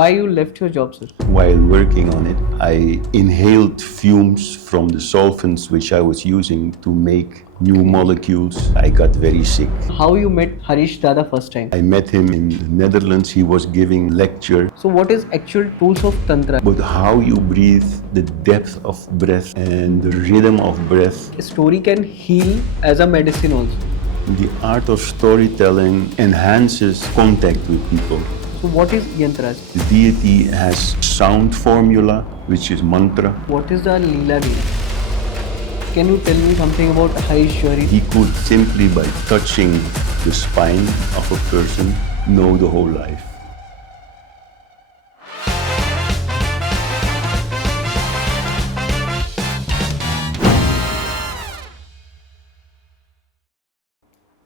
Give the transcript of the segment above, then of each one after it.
Why you left your job, sir? While working on it, I inhaled fumes from the solvents which I was using to make new molecules. I got very sick. How you met Harish Dada first time? I met him in the Netherlands. He was giving lecture. So what is actual tools of Tantra? But how you breathe, the depth of breath and the rhythm of breath. A story can heal as a medicine also. The art of storytelling enhances contact with people. So what is Yantras? The deity has sound formula, which is mantra. What is the Leela game? Can you tell me something about Harish Johari? He could simply by touching the spine of a person know the whole life.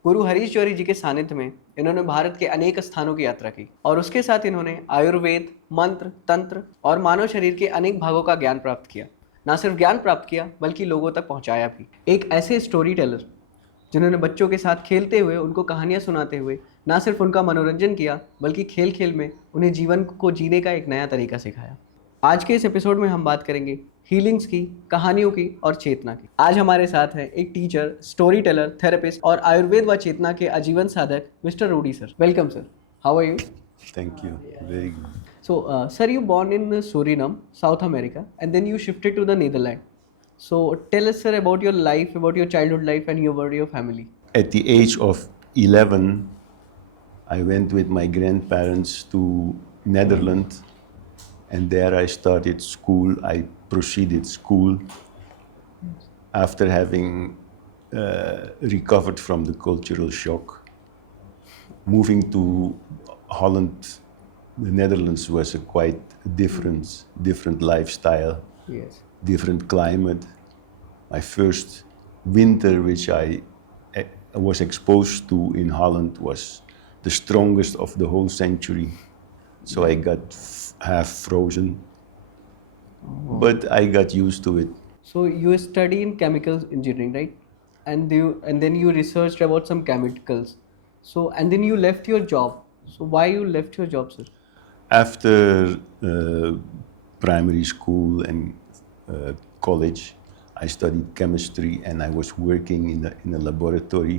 गुरु हरीश जौहरी जी के सानिध्य में इन्होंने भारत के अनेक स्थानों की यात्रा की और उसके साथ इन्होंने आयुर्वेद, मंत्र, तंत्र और मानव शरीर के अनेक भागों का ज्ञान प्राप्त किया। ना सिर्फ ज्ञान प्राप्त किया बल्कि लोगों तक पहुंचाया भी। एक ऐसे स्टोरी टेलर जिन्होंने बच्चों के साथ खेलते हुए उनको कहानियां सुनाते हुए ना सिर्फ उनका मनोरंजन किया बल्कि खेल खेल में उन्हें जीवन को जीने का एक नया तरीका सिखाया। आज के इस एपिसोड में हम बात करेंगे हीलिंग्स की, कहानियों की और चेतना की। आज हमारे साथ हैं एक टीचर, स्टोरी टेलर, थेरेपिस्ट और आयुर्वेद व चेतना के आजीवन साधक mister Rudy sir. Welcome sir, how are you? Thank you. Very good. So, sir, you born in Suriname, South America, and then you shifted to the Netherlands. So, tell us, sir, about your life, about your childhood life, and about your family. At the age of 11, I went with my grandparents to Netherlands, and there I started school. I proceeded school after having recovered from the cultural shock. Moving to Holland, the Netherlands was a quite different lifestyle, Yes. different climate. My first winter, which I was exposed to in Holland, was the strongest of the whole century. So I got half frozen, but I got used to it. So you study in chemical engineering, right? And then you researched about some chemicals. So and then you left your job. So why you left your job, sir? After primary school and college, I studied chemistry, and I was working in a laboratory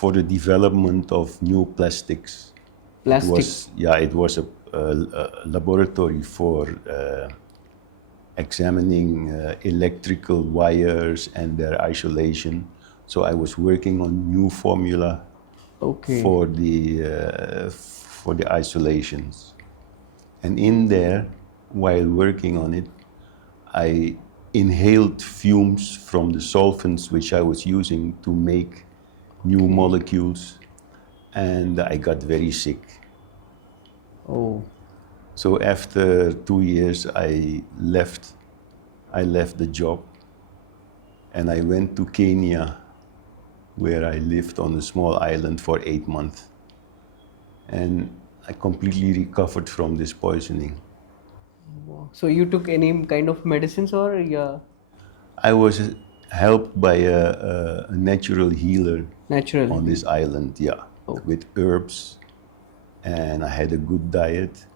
for the development of new plastics. Plastics. It was a laboratory for examining electrical wires and their isolation. So I was working on new formula Okay. for the isolations. And in there, while working on it, I inhaled fumes from the solvents which I was using to make new molecules, and I got very sick. Oh. So after 2 years, I left the job, and I went to Kenya, where I lived on a small island for 8 months. And I completely recovered from this poisoning. Wow. So you took any kind of medicines or yeah, I was helped by a natural healer natural? on this island, with herbs, and I had a good diet,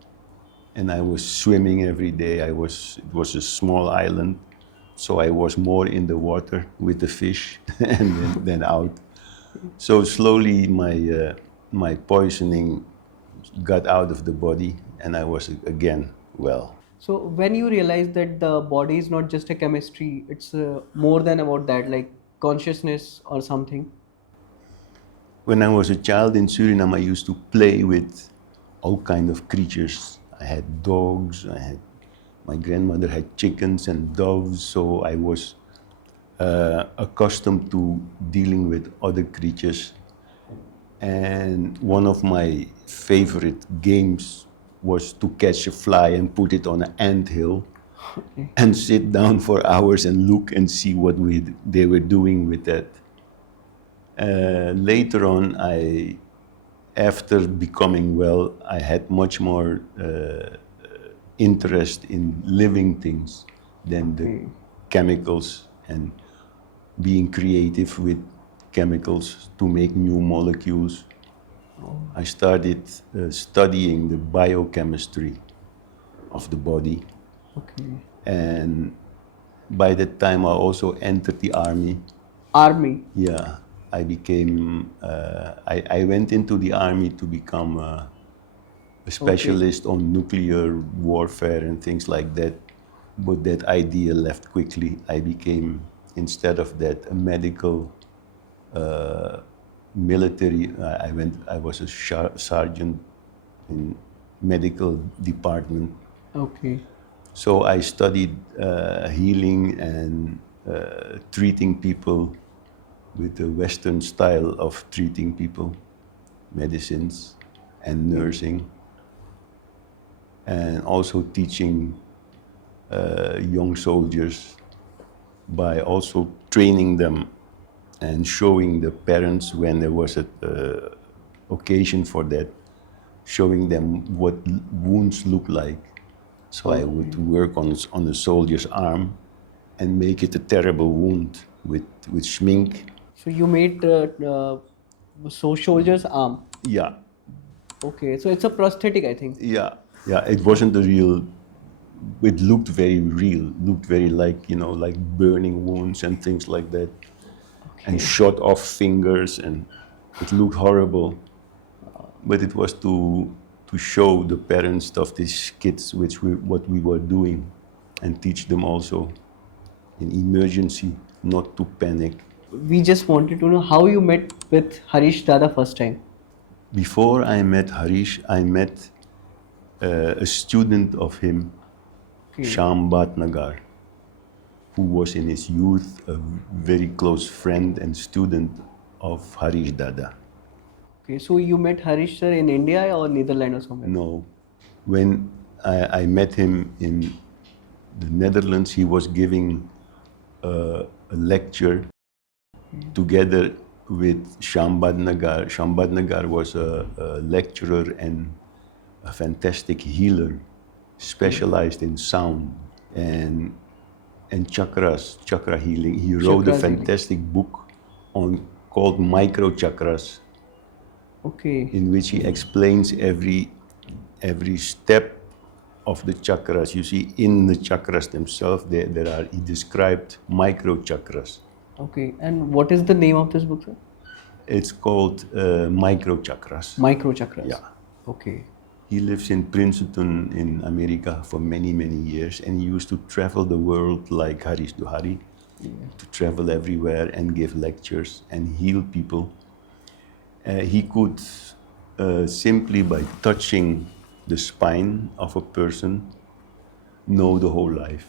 and I was swimming every day. It was a small island, so I was more in the water with the fish and then out. So slowly my poisoning got out of the body, and I was again well. So when you realize that the body is not just a chemistry, it's more than about that, like consciousness or something. When I was a child in Suriname, I used to play with all kind of creatures. I had dogs, my grandmother had chickens and doves, so I was accustomed to dealing with other creatures. And one of my favorite games was to catch a fly and put it on an anthill and sit down for hours and look and see what they were doing with that. Later on, after becoming well, I had much more interest in living things than the chemicals, and being creative with chemicals to make new molecules. I started studying the biochemistry of the body. Okay. And by that time, I also entered the army. Army. Yeah, I became. I went into the army to become a specialist on nuclear warfare and things like that. But that idea left quickly. I became, instead of that, a medical military. I was a sergeant in medical department. Okay. So I studied healing and treating people with the Western style of treating people, medicines and nursing, and also teaching young soldiers by also training them and showing the parents when there was a occasion for that, showing them what wounds look like. So I would work on the soldier's arm and make it a terrible wound with schmink. So you made soldier's arm. Yeah, Okay. So it's a prosthetic, I think. yeah, yeah. It wasn't a real. It looked very real. Looked very like like burning wounds and things like that, and shot off fingers, and it looked horrible. But it was to show the parents of these kids what we were doing, and teach them also in emergency not to panic. We just wanted to know how you met with Harish Dada first time. Before I met Harish, I met a student of him, Sham Bhatnagar, who was in his youth a very close friend and student of Harish Dada. Okay. So you met Harish sir in India or Netherlands or somewhere? No, when I met him in the Netherlands, he was giving a lecture together with Sham Bhatnagar. Sham Bhatnagar was a lecturer and a fantastic healer, specialized in sound and chakras, chakra healing. He wrote a Chakras healing. fantastic book called Micro Chakras, Okay. in which he explains every step of the chakras. You see, in the chakras themselves, he described micro chakras. Okay. And what is the name of this book, sir? It's called Micro Chakras. Micro chakras. Yeah. Okay. He lives in Princeton in America for many, many years, and he used to travel the world like Harish Johari, to travel everywhere and give lectures and heal people. He could simply by touching the spine of a person know the whole life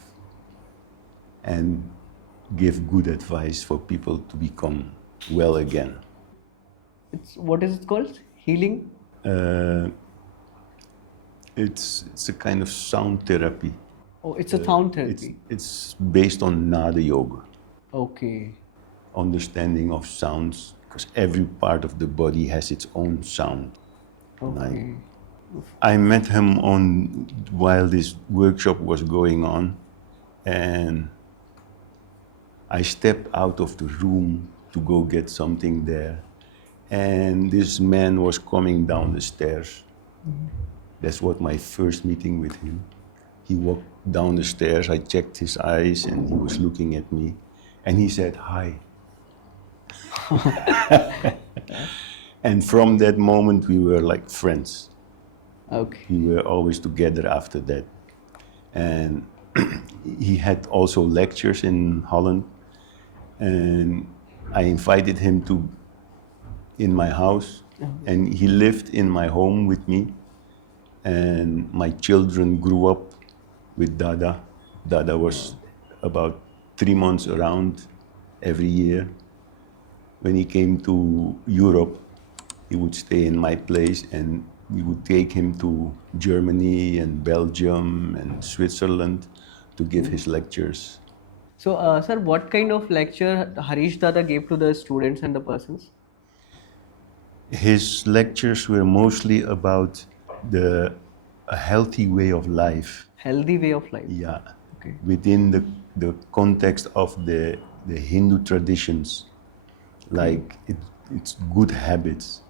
and give good advice for people to become well again. What is it called? Healing? It's a kind of sound therapy. Oh, it's a sound therapy. It's based on Nada Yoga, Okay. understanding of sounds, because every part of the body has its own sound. Okay. I met him while this workshop was going on, and I stepped out of the room to go get something there, and this man was coming down the stairs. That's what my first meeting with him. He walked down the stairs, I checked his eyes, and he was looking at me, and he said, "Hi." And from that moment, we were like friends. Okay. We were always together after that. And he had also lectures in Holland, and I invited him in my house, and he lived in my home with me, and my children grew up with Dada. Dada was about 3 months around every year. When he came to Europe, he would stay in my place, and we would take him to Germany and Belgium and Switzerland to give his lectures. So, sir, what kind of lecture Harish Dada gave to the students and the persons? His lectures were mostly about a healthy way of life. Healthy way of life. Yeah. Okay. Within the context of the Hindu traditions, like it's good habits.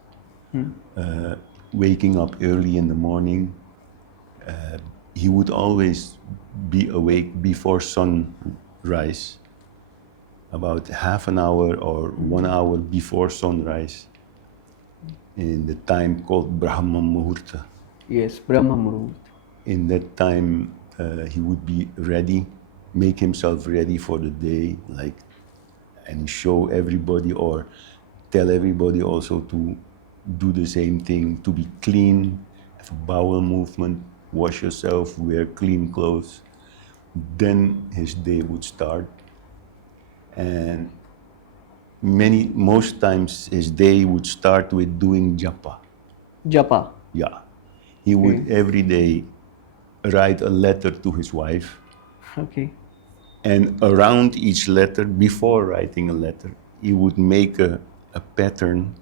Waking up early in the morning, he would always be awake before sunrise, about half an hour or 1 hour before sunrise, in the time called Brahma Muhurta. Yes, Brahma Muhurt. In that time, he would be ready, make himself ready for the day, like, and show everybody or tell everybody also to do the same thing, to be clean, have a bowel movement, wash yourself, wear clean clothes. Then his day would start. And most times his day would start with doing japa. Japa. Yeah. He would every day write a letter to his wife. Okay. And around each letter, before writing a letter, he would make a pattern,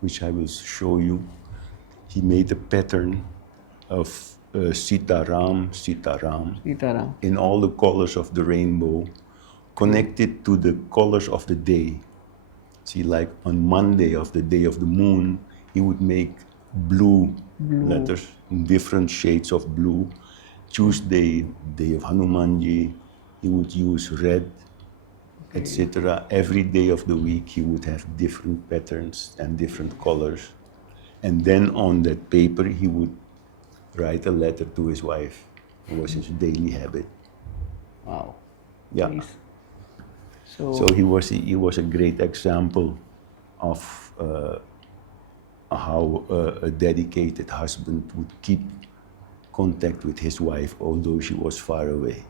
which I will show you. He made a pattern of Sitaram, Sitaram. in all the colors of the rainbow, connected to the colors of the day. See, like on Monday of the day of the moon, he would make blue letters, different shades of blue. Tuesday, day of Hanumanji, he would use red, etc. Every day of the week, he would have different patterns and different colors. And then on that paper, he would write a letter to his wife. It was his daily habit. Wow. Yeah. Nice. So he was a great example of how a dedicated husband would keep contact with his wife, although she was far away.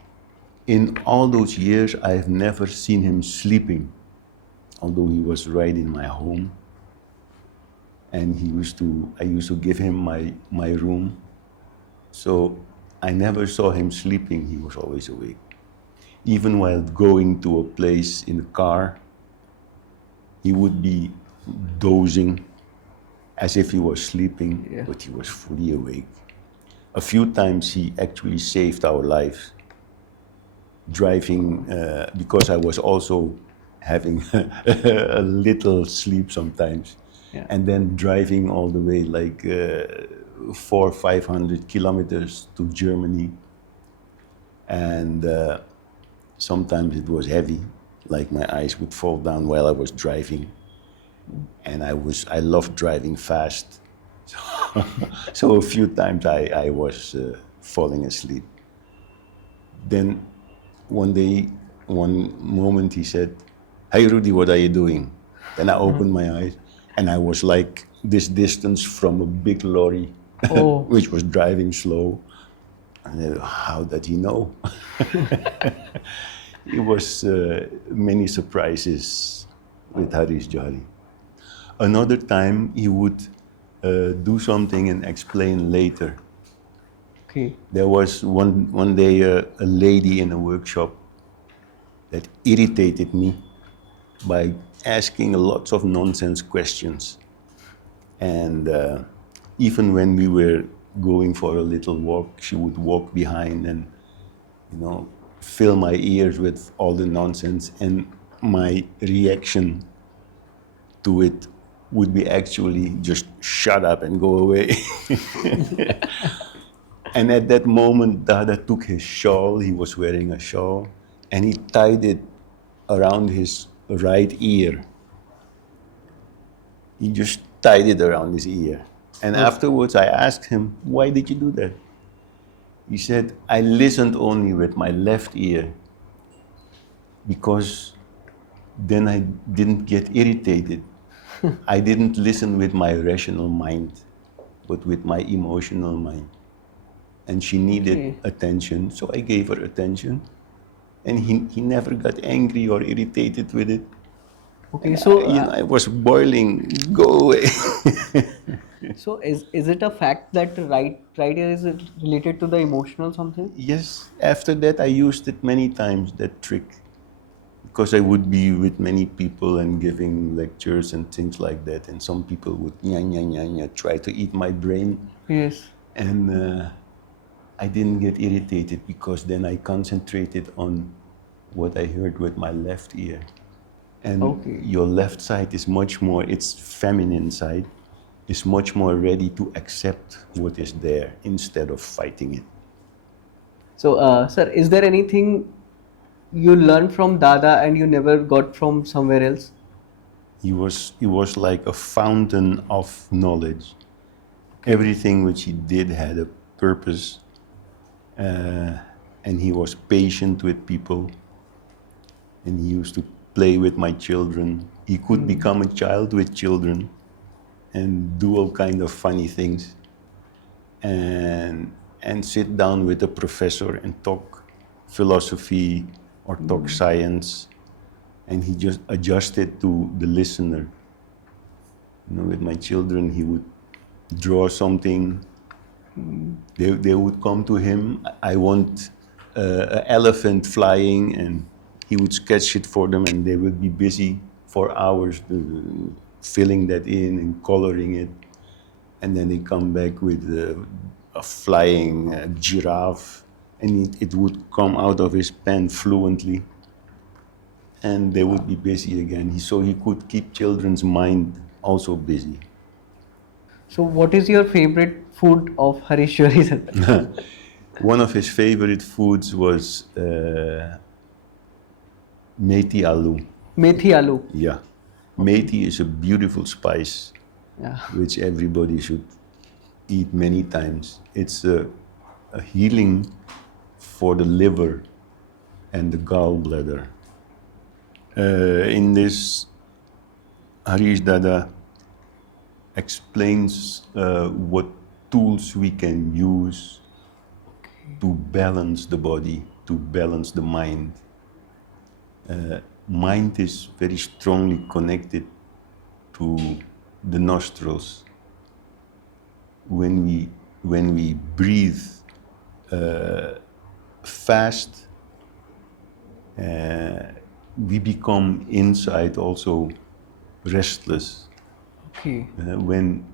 In all those years, I've never seen him sleeping, although he was right in my home. And I used to give him my room. So I never saw him sleeping, he was always awake. Even while going to a place in the car, he would be dozing as if he was sleeping, but he was fully awake. A few times he actually saved our lives, driving, because I was also having a little sleep sometimes, and then driving all the way like 400 or 500 kilometers to Germany. And sometimes it was heavy, like my eyes would fall down while I was driving. And I loved driving fast. So a few times I was falling asleep. Then one moment he said, "Hey Rudy, what are you doing?" Then I opened my eyes and I was like this distance from a big lorry, which was driving slow. And I said, how did he know? It was many surprises with Harish Johari. Another time he would do something and explain later. Okay. There was one day a lady in a workshop that irritated me by asking lots of nonsense questions. And even when we were going for a little walk, she would walk behind and, fill my ears with all the nonsense. And my reaction to it would be actually just shut up and go away. And at that moment, Dada took his shawl, he was wearing a shawl, and he tied it around his right ear. He just tied it around his ear. And afterwards I asked him, why did you do that? He said, I listened only with my left ear because then I didn't get irritated. I didn't listen with my rational mind, but with my emotional mind. And she needed attention, so I gave her attention. And he never got angry or irritated with it. Okay, and so I was boiling, go away. So is it a fact that right ear is related to the emotional something? Yes, after that I used it many times, that trick. Because I would be with many people and giving lectures and things like that. And some people would try to eat my brain. Yes. And I didn't get irritated because then I concentrated on what I heard with my left ear. And your left side is much more, its feminine side, is much more ready to accept what is there instead of fighting it. So, sir, is there anything you learned from Dada and you never got from somewhere else? He was like a fountain of knowledge. Everything which he did had a purpose, and he was patient with people, and he used to play with my children. He could become a child with children and do all kind of funny things, and sit down with a professor and talk philosophy or talk science, and he just adjusted to the listener. You know, with my children, he would draw something. They would come to him. I want an elephant flying, and he would sketch it for them, and they would be busy for hours filling that in and coloring it. And then they come back with a flying giraffe, and it would come out of his pen fluently. And they would be busy again. So he could keep children's mind also busy. So, what is your favorite food of Harish Johari, sir? One of his favorite foods was methi aloo. Methi aloo. Yeah. Methi is a beautiful spice Yeah. which everybody should eat many times. It's a healing for the liver and the gallbladder. In this, Harish Dada explains what tools we can use to balance the body, to balance the mind. Mind is very strongly connected to the nostrils. When we breathe fast, we become inside also restless. Okay. When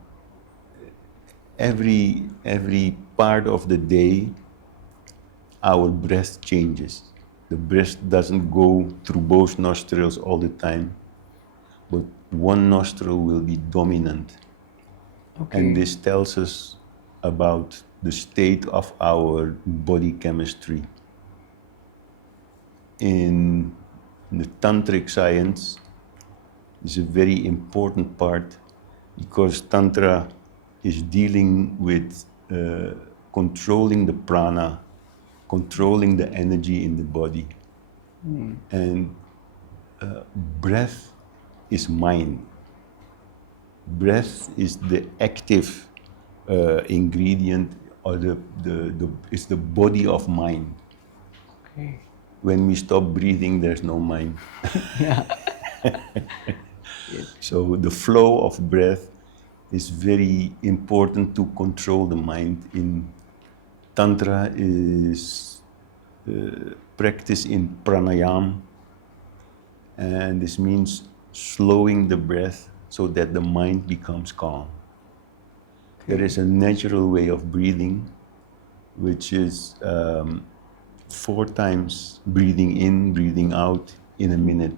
every part of the day, our breath changes. The breath doesn't go through both nostrils all the time, but one nostril will be dominant. Okay. And this tells us about the state of our body chemistry. In the tantric science, is a very important part, because Tantra is dealing with controlling the prana, controlling the energy in the body. And breath is mind. Breath is the active ingredient, or it's the body of mind. Okay. When we stop breathing, there's no mind. So the flow of breath is very important to control the mind. In Tantra is practice in pranayama, and this means slowing the breath so that the mind becomes calm. There is a natural way of breathing, which is 4 times breathing in, breathing out in a minute.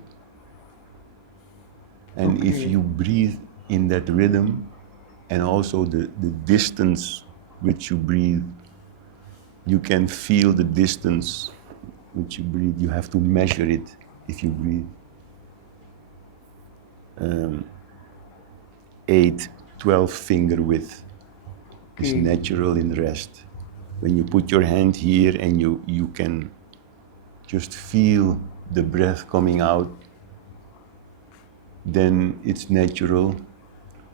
And if you breathe in that rhythm, and also the distance which you breathe, you can feel the distance which you breathe. You have to measure it if you breathe. 8, 12 finger width is natural in rest. When you put your hand here and you can just feel the breath coming out, then it's natural.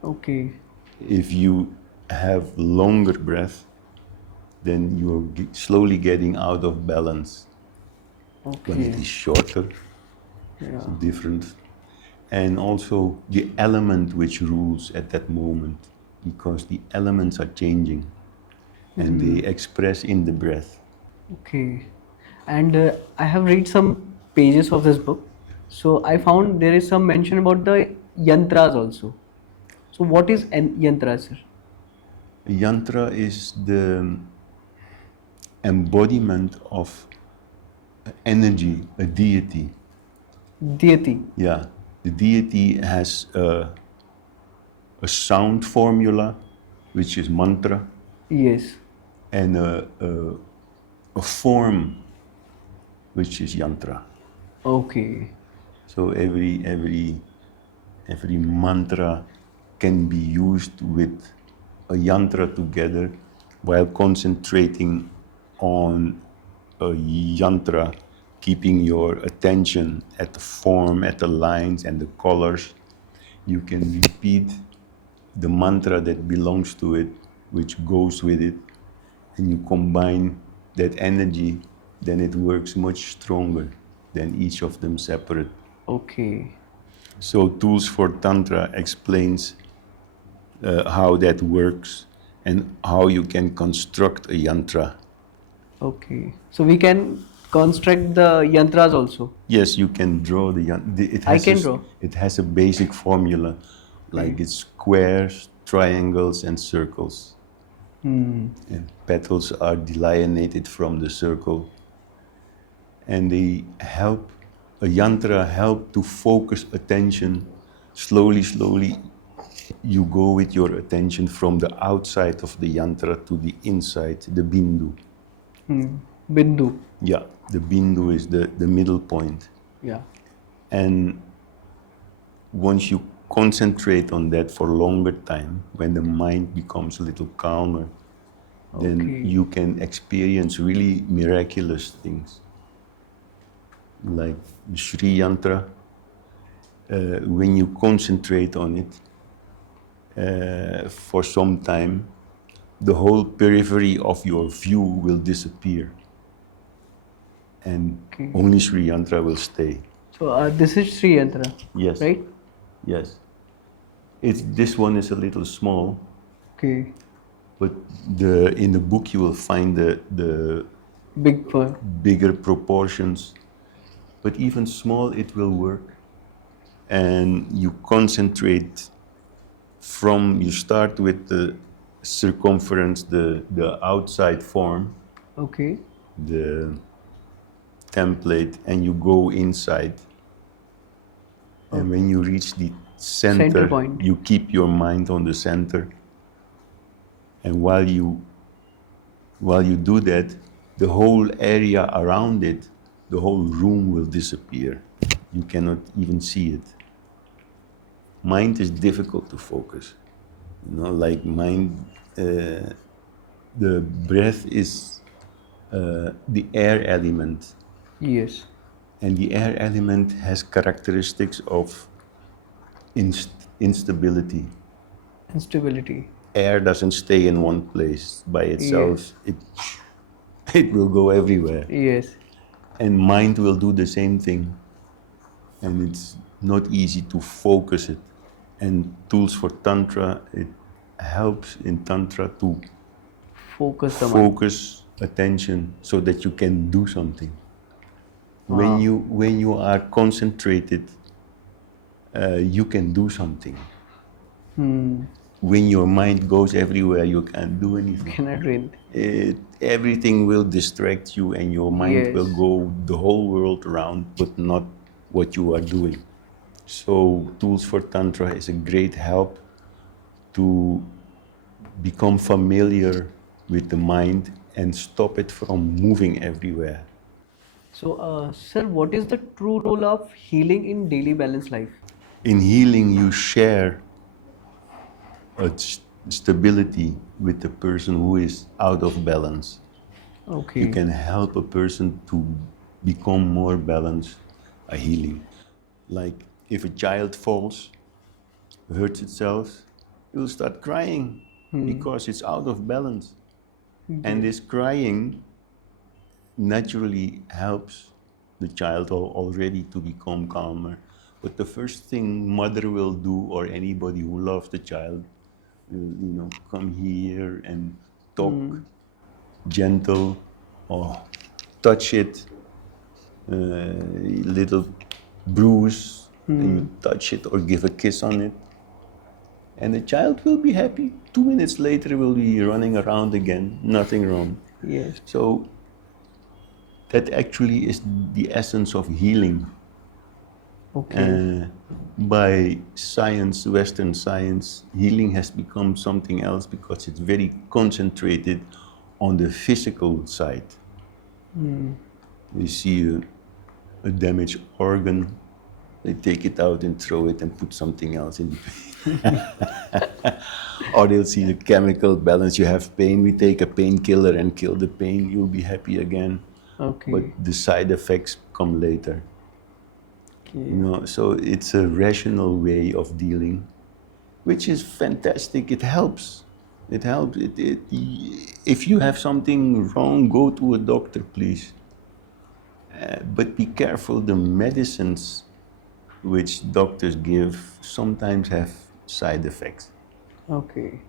Okay. If you have longer breath, then you're slowly getting out of balance. When it is shorter, it's different. And also the element which rules at that moment, because the elements are changing and they express in the breath. Okay. And I have read some pages of this book. So I found there is some mention about the Yantras also. So what is an Yantras, sir? Yantra is the embodiment of energy, a deity. Deity. Yeah, the deity has a sound formula, which is mantra, Yes. and a a form which is yantra. Okay. So every mantra can be used with a yantra together while concentrating on a yantra, keeping your attention at the form, at the lines and the colors. You can repeat the mantra that belongs to it, which goes with it, and you combine that energy, then it works much stronger than each of them separate. Okay. So Tools for Tantra explains how that works and how you can construct a yantra. Okay. So we can construct the yantras also. Yes, you can draw the yantra. I can draw. It has a basic formula, like it's squares, triangles, and circles. And petals are delineated from the circle, and they help. A yantra help to focus attention. Slowly, you go with your attention from the outside of the yantra to the inside, the bindu. Bindu. Yeah, the bindu is the middle point. Yeah. And once you concentrate on that for a longer time, when the mind becomes a little calmer, then you can experience really miraculous things. Like Sri Yantra, when you concentrate on it for some time, the whole periphery of your view will disappear. And only Sri Yantra will stay. So this is Sri Yantra. Yes. Right? Yes. This one is a little small, Okay. but in the book you will find the Big one. bigger proportions. But even small, it will work. And you concentrate you start with the circumference, the outside form, Okay. the template, and you go inside. And when you reach the center point. you keep your mind on the center. And while you do that, the whole area around it, the whole room will disappear. You cannot even see it. Mind is difficult to focus. Like mind, the breath is the air element. Yes. And the air element has characteristics of instability. Instability. Air doesn't stay in one place by itself. It will go everywhere. Yes. And mind will do the same thing. And it's not easy to focus it. And Tools for Tantra, it helps in Tantra to Focus the mind. focus attention so that you can do something. When you are concentrated, you can do something. When your mind goes everywhere, you can't do anything. Cannot read. Everything will distract you and your mind will go the whole world around, but not what you are doing. So Tools for Tantra is a great help to become familiar with the mind and stop it from moving everywhere. So, sir, what is the true role of healing in daily balanced life? In healing, you share a stability with the person who is out of balance. Okay. You can help a person to become more balanced by healing. Like if a child falls, hurts itself, it will start crying because it's out of balance. And this crying naturally helps the child already to become calmer. But the first thing mother will do, or anybody who loves the child, will, come here and talk gentle, or touch it, little bruise, and you touch it or give a kiss on it. And the child will be happy. 2 minutes later, will be running around again, nothing wrong. Yes. So that actually is the essence of healing. Okay. By science, Western science, healing has become something else because it's very concentrated on the physical side. We see a damaged organ, they take it out and throw it and put something else in between. Or they'll see the chemical balance. You have pain, we take a painkiller and kill the pain, you'll be happy again. Okay. But the side effects come later. Okay. You know, so it's a rational way of dealing, which is fantastic. It helps. It helps. If you have something wrong, go to a doctor, please. But be careful, the medicines which doctors give sometimes have side effects. Okay.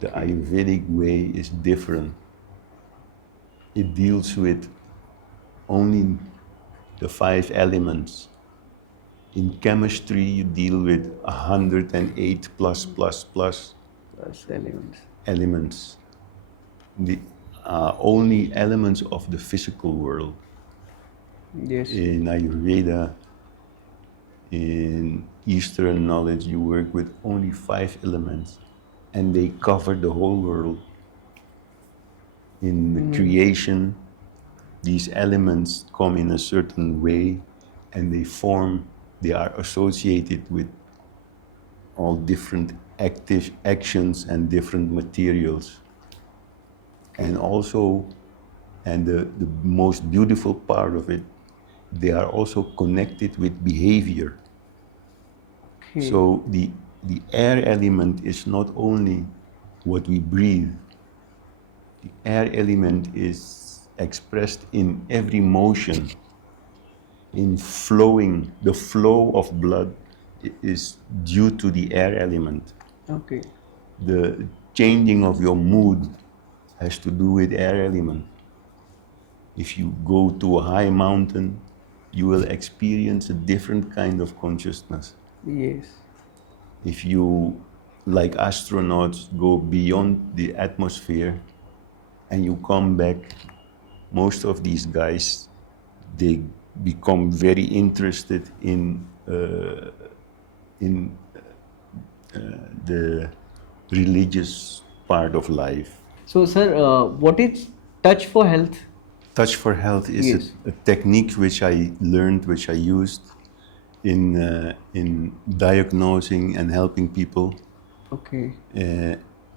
The Ayurvedic way is different. It deals with only the 5 elements. In chemistry, you deal with 108 plus Plus elements. elements. The only elements of the physical world. Yes. In Ayurveda, in Eastern knowledge, you work with only 5 elements, and they cover the whole world. In the creation, these elements come in a certain way, and they are associated with all different active actions and different materials. And also, and the most beautiful part of it, they are also connected with behavior. Okay. So the air element is not only what we breathe. The air element is expressed in every motion, in flowing. The flow of blood is due to the air element. Okay. The changing of your mood has to do with air element. If you go to a high mountain, you will experience a different kind of consciousness. Yes. If you, like astronauts, go beyond the atmosphere and you come back, most of these guys, they become very interested in the religious part of life. So, sir, what is touch for health? Touch for Health is Yes. a technique which I learned, which I used in diagnosing and helping people Okay.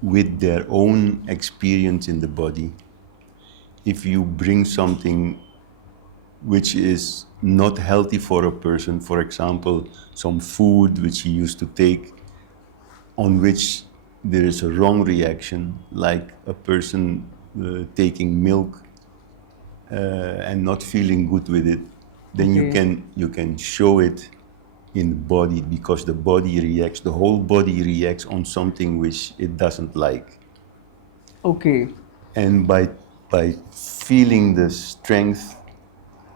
with their own experience in the body. If you bring something which is not healthy for a person, for example, some food which he used to take, on which there is a wrong reaction, like a person taking milk and not feeling good with it, then Okay. you can show it in the body, because the body reacts, the whole body reacts on something which it doesn't like. Okay. And by feeling the strength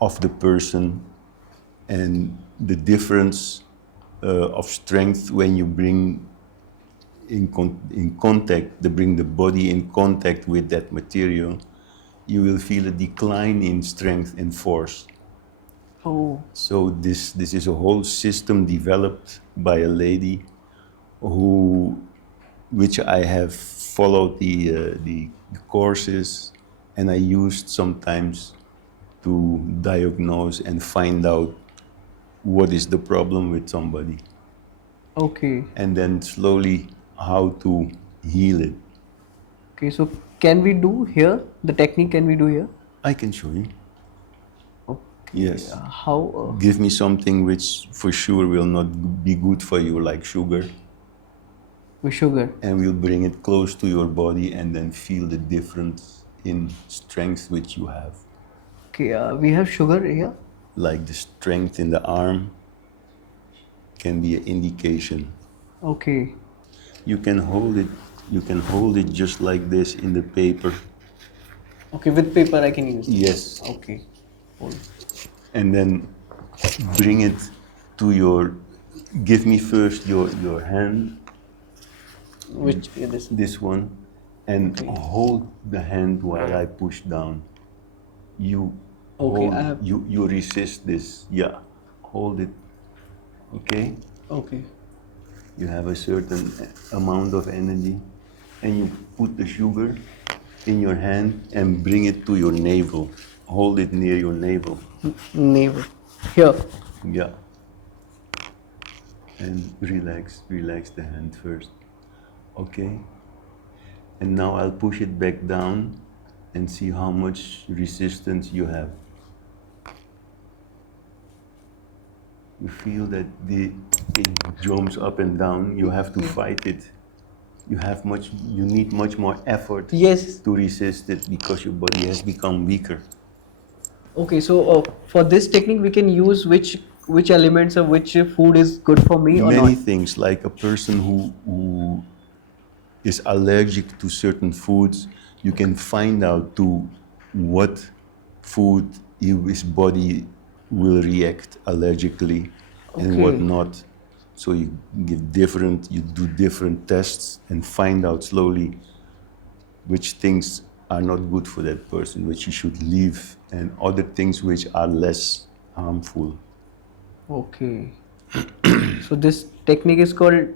of the person and the difference of strength when you bring in contact, they bring the body in contact with that material, you will feel a decline in strength and force. Oh. So this is a whole system developed by a lady which I have followed the courses, and I used sometimes to diagnose and find out what is the problem with somebody, Okay. and then slowly how to heal it. Okay. So, can we do here? The technique can we do here? I can show you. Okay. Yes. How? Give me something which for sure will not be good for you, like sugar, With sugar. and we'll bring it close to your body and then feel the difference in strength which you have. Okay. We have sugar here. Like the strength in the arm can be an indication. Okay. You can hold it just like this in the paper. Okay. With paper, I can use. Yes. Okay. Hold. And then bring it to your, give me first your hand, Which this? this one, and Okay. hold the hand while I push down. You Okay, hold, I have- you resist this. Yeah, hold it. Okay, Okay. you have a certain amount of energy, and you put the sugar in your hand and bring it to your navel. hold it near your navel. Navel. Here. Yeah. And relax the hand first. Okay. And now I'll push it back down and see how much resistance you have. You feel that it jumps up and down. You have to fight it. You need much more effort Yes. to resist it because your body has become weaker. Okay, so for this technique, we can use which elements of which food is good for me or Many not. things, like a person who is allergic to certain foods, you can find out to what food his body will react allergically and what Okay. not. So you do different tests and find out slowly which things are not good for that person, which you should leave, and other things which are less harmful. Okay. So this technique is called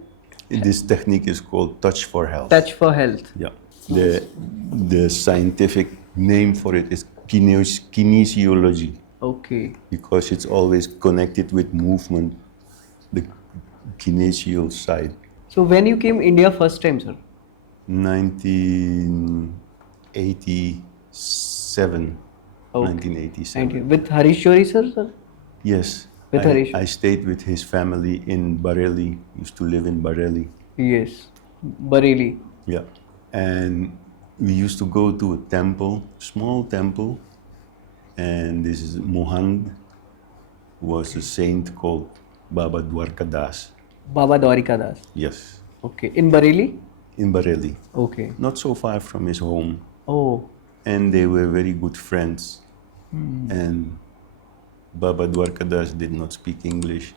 This technique is called touch for health. touch for health. Yeah. The scientific name for it is kinesiology, Okay. because it's always connected with movement, the kinesial side. So when you came India first time, sir? 1987. Okay. 1987. With Harish Johari, sir? Yes. With Harish. I stayed with his family in Bareilly. Used to live in Bareilly. Yes. Bareilly. Yeah. And we used to go to a temple, small temple, and this is Mohand was a saint called Baba Dwarkadas. Baba Dwarika Das. Yes. Okay. In Bareilly? In Bareilly. Okay. Not so far from his home. Oh. And they were very good friends. And Baba Dwarkadas did not speak English.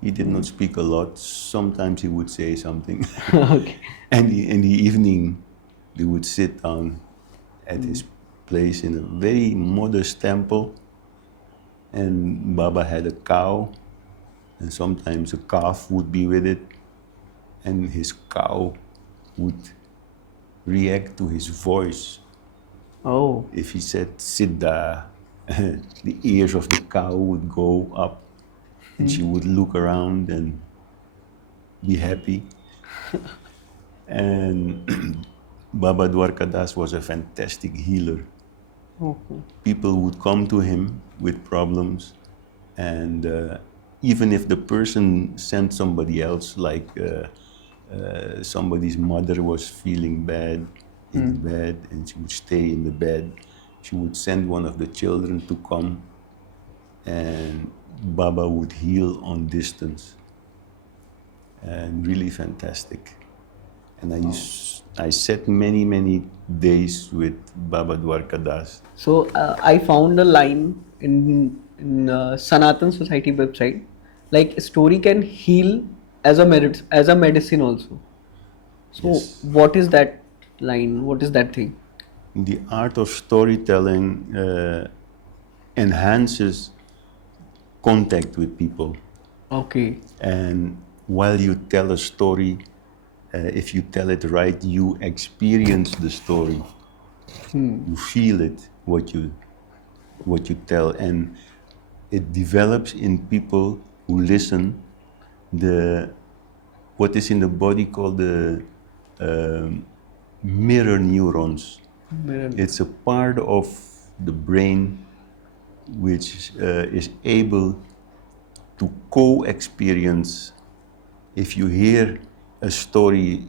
He did not speak a lot. Sometimes he would say something. Okay. And in the evening, we would sit down at his place in a very modest temple. And Baba had a cow, and sometimes a calf would be with it. And his cow would react to his voice. Oh. If he said Siddha, the ears of the cow would go up, and she would look around and be happy. And Baba Dwarkadas was a fantastic healer. Okay. People would come to him with problems, and even if the person sent somebody else, like somebody's mother was feeling bad in bed and she would stay in the bed, she would send one of the children to come, and Baba would heal on distance. And really fantastic. And I sat many days with Baba Dwarkadas. So I found a line in Sanatan Society website, like a story can heal as a medicine also. So Yes. what is that line? What is that thing? The art of storytelling enhances contact with people. Okay. And while you tell a story, if you tell it right, you experience the story. You feel it, what you tell, and it develops in people who listen what is in the body called the mirror neurons. It's a part of the brain which is able to co-experience. If you hear a story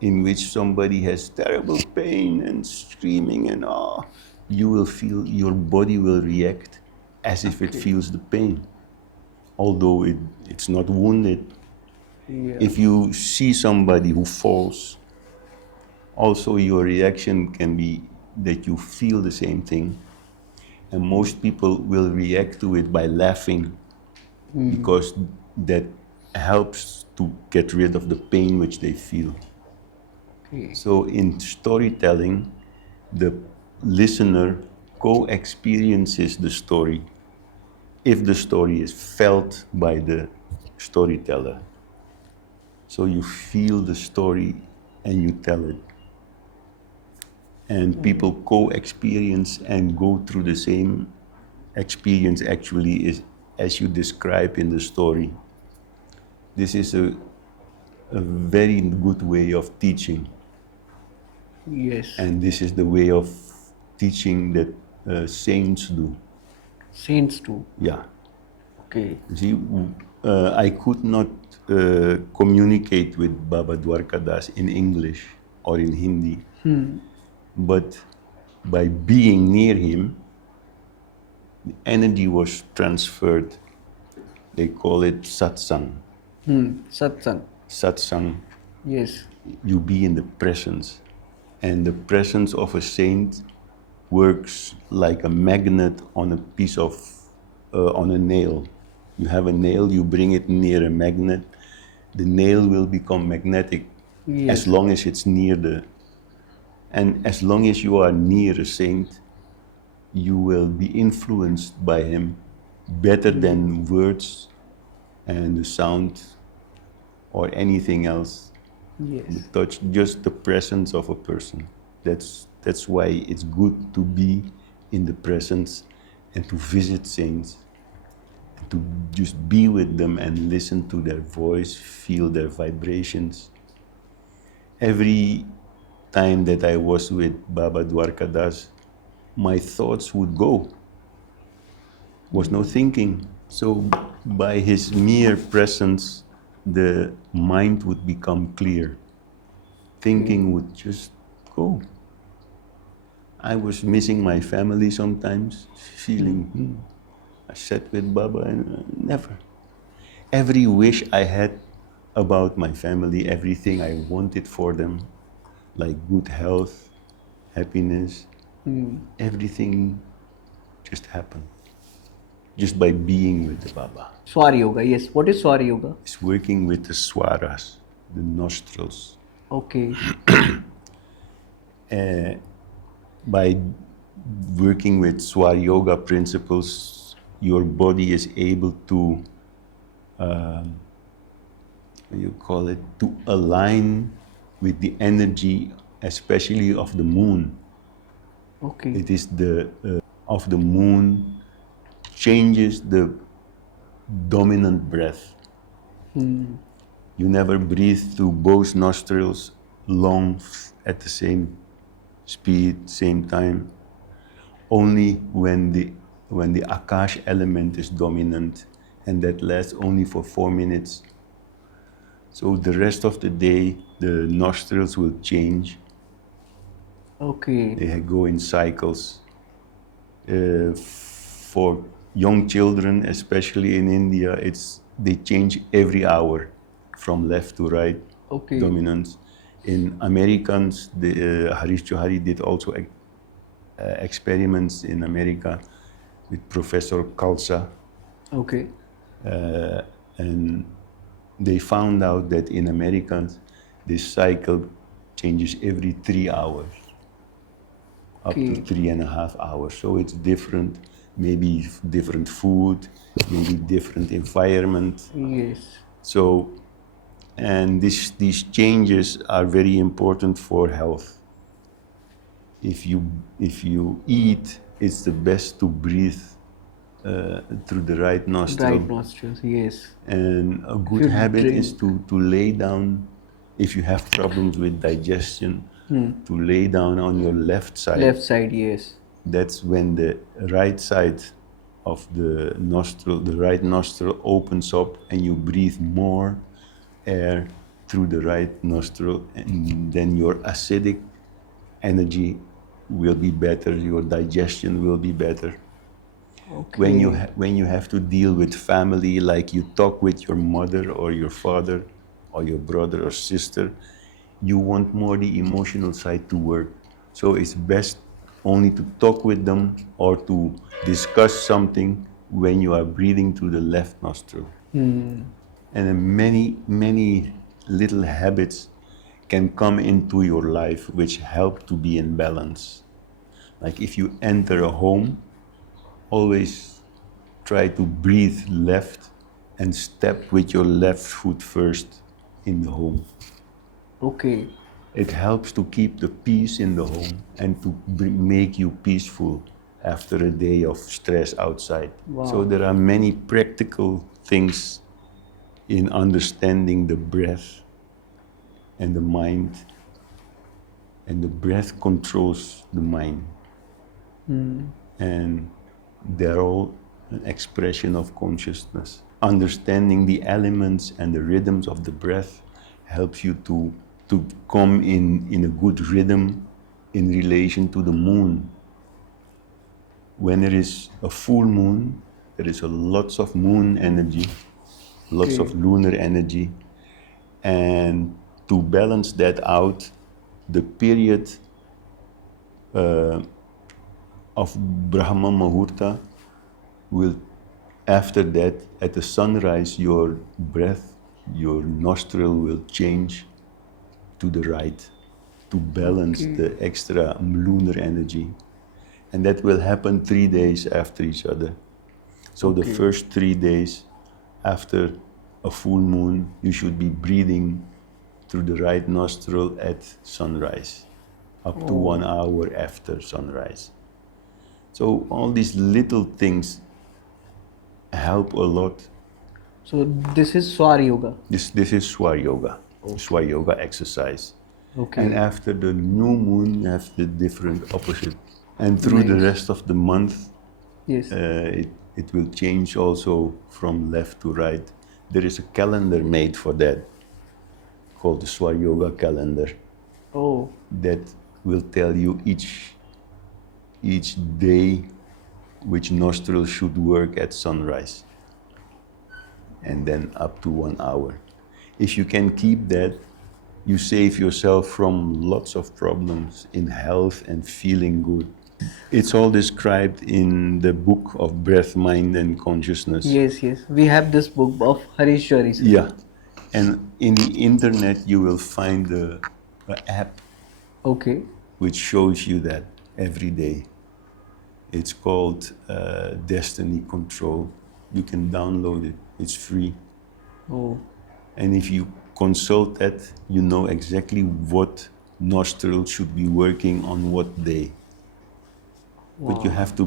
in which somebody has terrible pain and screaming and you will feel, your body will react as if it feels the pain, although it's not wounded. Yeah. If you see somebody who falls, also your reaction can be that you feel the same thing. And most people will react to it by laughing, because that helps to get rid of the pain which they feel. Okay. So in storytelling, the listener co-experiences the story if the story is felt by the storyteller. So you feel the story and you tell it. and people co-experience and go through the same experience actually is as you describe in the story. This is a very good way of teaching, Yes. and this is the way of teaching that saints do. Saints too. Yeah. Okay. See, I could not communicate with Baba Dwarkadas in English or in Hindi, but by being near him, the energy was transferred. They call it satsang. Satsang. Satsang, Yes. you be in the presence, and the presence of a saint works like a magnet on a piece of, on a nail. You have a nail, you bring it near a magnet, the nail will become magnetic as long as it's near the, and as long as you are near a saint, you will be influenced by him better than words and the sound or anything else. Yes. The touch, just the presence of a person. That's why it's good to be in the presence and to visit saints, and to just be with them and listen to their voice, feel their vibrations. Every time that I was with Baba Dwarkadas, my thoughts would go. Was no thinking. So by his mere presence, the mind would become clear. Thinking would just go. I was missing my family sometimes, feeling, I sat with Baba and never. Every wish I had about my family, everything I wanted for them, like good health, happiness, everything just happened. Just by being with the Baba. Swar yoga. Yes. What is Swar yoga? It's working with the swaras, the nostrils. Okay. By working with Swar yoga principles, your body is able to, to align with the energy, especially of the moon. Okay. It is the of the moon changes the dominant breath. You never breathe through both nostrils long at the same speed, same time. Only when the Akash element is dominant, and that lasts only for 4 minutes. So the rest of the day, the nostrils will change. Okay. They go in cycles. For young children, especially in India, they change every hour from left to right, Okay. dominance. In Americans, Harish Johari did also experiments in America with Professor Khalsa, Okay. and they found out that in Americans, this cycle changes every 3 hours, up to 3.5 hours. So it's different, maybe different food, maybe different environment. Yes. So, and these changes are very important for health. If you eat, it's the best to breathe through the right nostril. Right nostrils. Yes. And a good habit is to lay down, if you have problems with digestion, to lay down on your left side. Left side. Yes. That's when the right side of the nostril, the right nostril opens up and you breathe more air through the right nostril, and then your acidic energy will be better, your digestion will be better. Okay. When you have to deal with family, like you talk with your mother or your father or your brother or sister, you want more the emotional side to work. So it's best only to talk with them or to discuss something when you are breathing through the left nostril. And then many little habits can come into your life which help to be in balance. Like if you enter a home, always try to breathe left and step with your left foot first in the home. Okay. It helps to keep the peace in the home and to make you peaceful after a day of stress outside. Wow. So there are many practical things in understanding the breath and the mind, and the breath controls the mind. And they're all an expression of consciousness. Understanding the elements and the rhythms of the breath helps you to come in a good rhythm in relation to the moon. When there is a full moon, there is lots of moon energy, lots of lunar energy, and to balance that out, the period of Brahma Muhurta will, after that, at the sunrise, your breath, your nostril will change to the right to balance the extra lunar energy. And that will happen 3 days after each other. So the first 3 days after a full moon, you should be breathing through the right nostril at sunrise, up to 1 hour after sunrise. So all these little things help a lot. So this is Swar Yoga. This is Swar Yoga, Swar Yoga exercise. Okay. And after the new moon, you have the different opposite. And through the rest of the month, Yes. it will change also from left to right. There is a calendar made for that, called the Swar Yoga calendar, Oh. that will tell you each day which nostril should work at sunrise, and then up to 1 hour. If you can keep that, you save yourself from lots of problems in health and feeling good. It's all described in the book of Breath, Mind and Consciousness. Yes, yes. We have this book of Harish Johari. Yeah. And in the internet you will find a app Okay. which shows you that every day. It's called Destiny Control. You can download it. It's free. Oh. And if you consult that, you know exactly what nostril should be working on what day. But you have to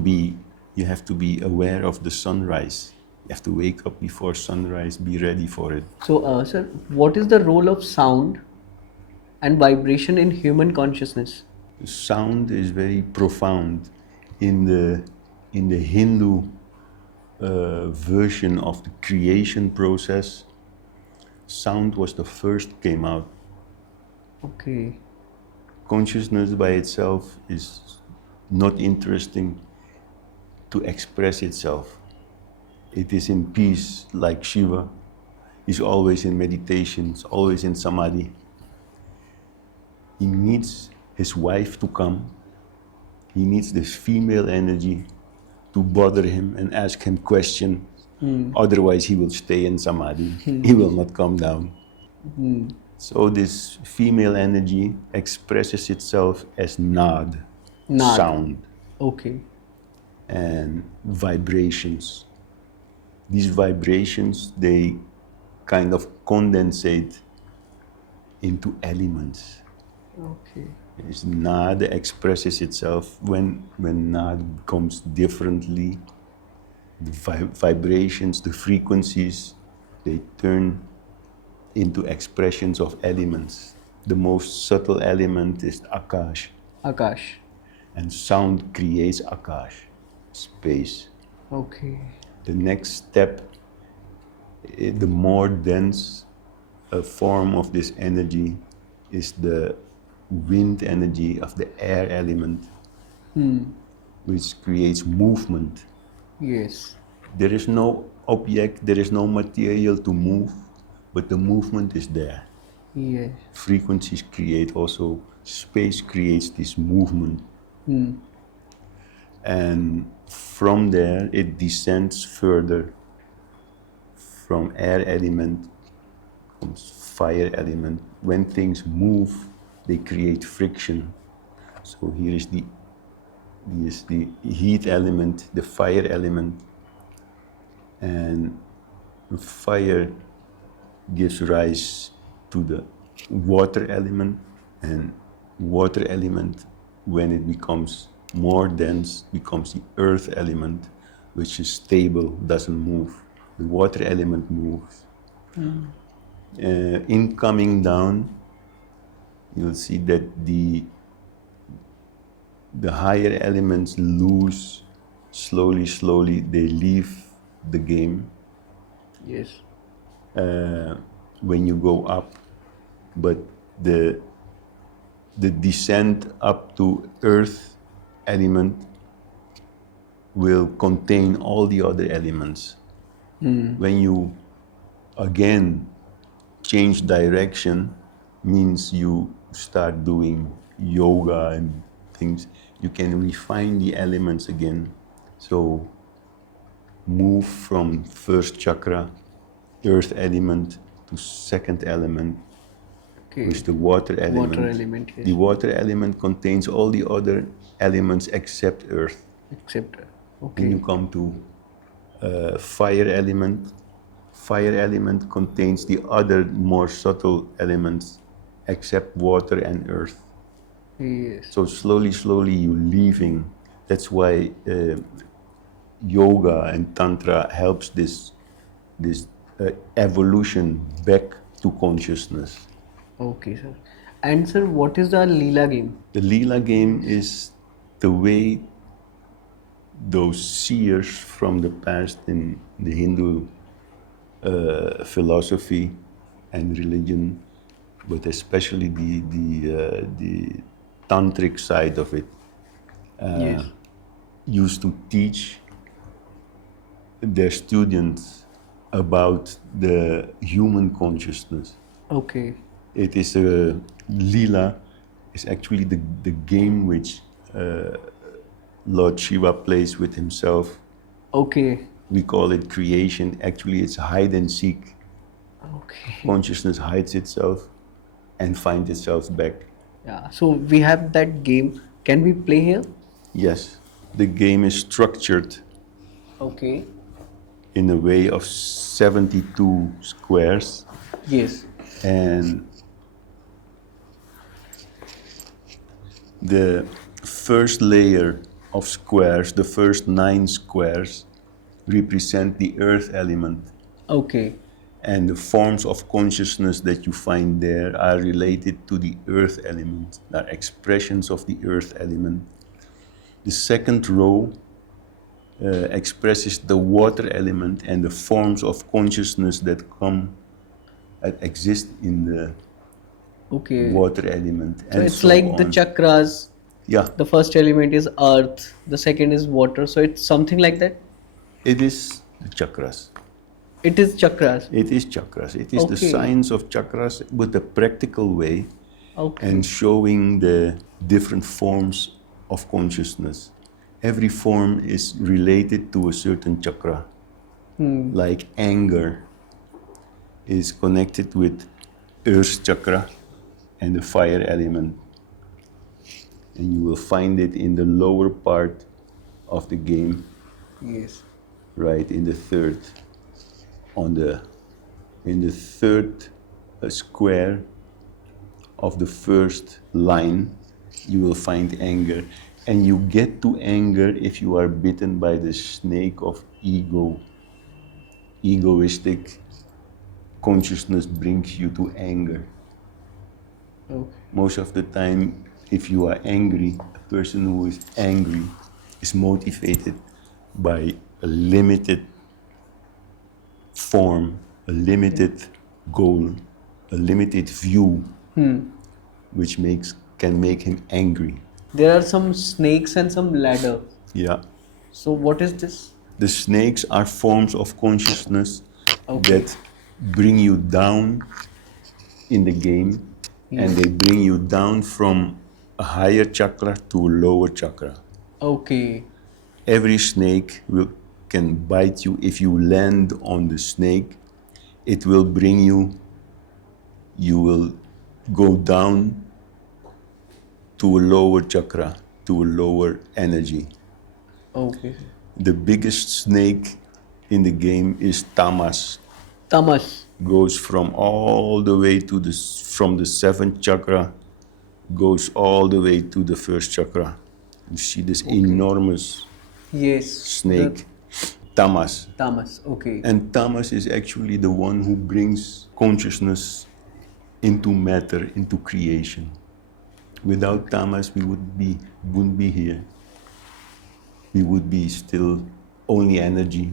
be aware of the sunrise. You have to wake up before sunrise, be ready for it. So, sir, what is the role of sound and vibration in human consciousness? Sound is very profound. In the Hindu version of the creation process, sound was the first came out. Okay. Consciousness by itself is not interesting to express itself. It is in peace, like Shiva. He's always in meditations, always in samadhi. He needs his wife to come. He needs this female energy to bother him and ask him questions. Otherwise, he will stay in samadhi. He will not come down. So this female energy expresses itself as nad, Nad. sound, Okay. and vibrations. These vibrations, they kind of condensate into elements. Okay. This nad expresses itself when nad comes differently. The vibrations, the frequencies, they turn into expressions of elements. The most subtle element is Akash, Akash. and sound creates Akash, space. Okay. The next step, the more dense form of this energy is the wind energy of the air element, which creates movement. Yes. There is no object, there is no material to move, but the movement is there. Yes. Frequencies create also, space creates this movement. And from there it descends further. From air element comes fire element. When things move, they create friction. So here is the heat element, the fire element, and fire gives rise to the water element, And water element, when it becomes more dense, becomes the earth element, which is stable, doesn't move. The water element moves. In coming down, you'll see that the higher elements lose slowly, they leave the game Yes. when you go up, but the descent up to earth element will contain all the other elements. When you again change direction, means you start doing yoga and things, you can refine the elements again. So move from first chakra, earth element, to second element, Okay. which is the water element. Water element, yes. The water element contains all the other elements except earth. Except, Then you okay. come to fire element. Fire element contains the other more subtle elements except water and earth. Yes. So slowly you leaving. That's why yoga and Tantra helps this evolution back to consciousness. Okay, sir. And sir, what is the Leela game? The Leela game is the way those seers from the past in the Hindu philosophy and religion, but especially the tantric side of it, Yes. used to teach their students about the human consciousness. Okay. It is a Leela is actually the game which Lord Shiva plays with himself. Okay. We call it creation. Actually, it's hide and seek. Okay. Consciousness hides itself and finds itself back. Yeah. So we have that game. Can we play here? Yes, the game is structured Okay. in a way of 72 squares, Yes. and the first layer of squares, the first 9 squares, represent the earth element. Okay. And the forms of consciousness that you find there are related to the earth element, are expressions of the earth element. The second row expresses the water element and the forms of consciousness that exist in the Okay. water element. So it's like the chakras. Yeah, The first element is earth. The second is water. So it's something like that. it is the chakras. It is chakras. It is chakras. It is the Okay. science of chakras with a practical way Okay. and showing the different forms of consciousness. Every form is related to a certain chakra. Like anger is connected with earth chakra and the fire element. And you will find it in the lower part of the game, Yes. right in the third. In the third square of the first line, you will find anger. And you get to anger if you are bitten by the snake of ego. Egoistic consciousness brings you to anger. Okay. Most of the time, if you are angry, a person who is angry is motivated by a limited form, a limited goal, a limited view, which can make him angry. There are some snakes and some ladder. Yeah. So what is this? The snakes are forms of consciousness Okay. that bring you down in the game, and they bring you down from a higher chakra to a lower chakra. Okay. Every snake can bite you. If you land on the snake, it will bring you will go down to a lower chakra, to a lower energy. Okay. The biggest snake in the game is tamas. Tamas. Goes from all the way to from the seventh chakra goes all the way to the first chakra. You see this enormous Yes. snake, tamas. Tamas. Okay. And tamas is actually the one who brings consciousness into matter, into creation. Without tamas, we wouldn't be here. We would be still only energy.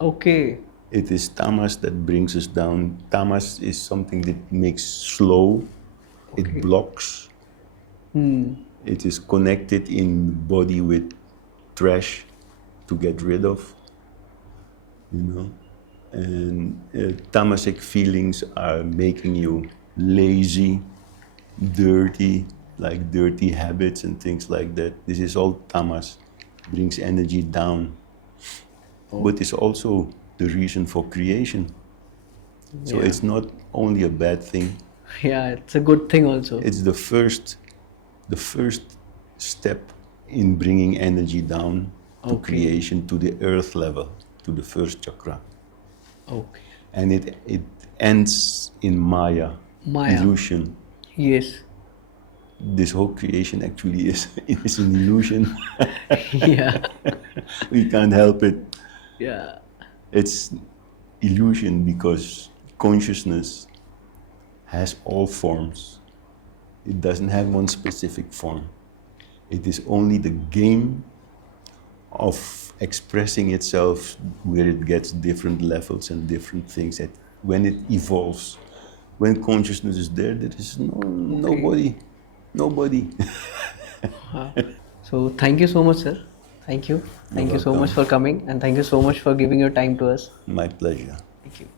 Okay. It is tamas that brings us down. Tamas is something that makes slow. It blocks. It is connected in body with trash to get rid of, you know. And tamasic feelings are making you lazy, dirty, like dirty habits and things like that. This is all tamas, brings energy down. But it's also the reason for creation. So it's not only a bad thing. Yeah, it's a good thing also. It's the first step in bringing energy down to creation, to the earth level, to the first chakra. Okay. And it ends in Maya, illusion. Yes. This whole creation actually is an illusion. Yeah. We can't help it. Yeah. It's illusion because consciousness has all forms. It doesn't have one specific form. It is only the game of expressing itself where it gets different levels and different things. That when it evolves, when consciousness is there, there is nobody. So thank you so much, sir. Thank you. Thank you so much for coming, and thank you so much for giving your time to us. My pleasure. Thank you.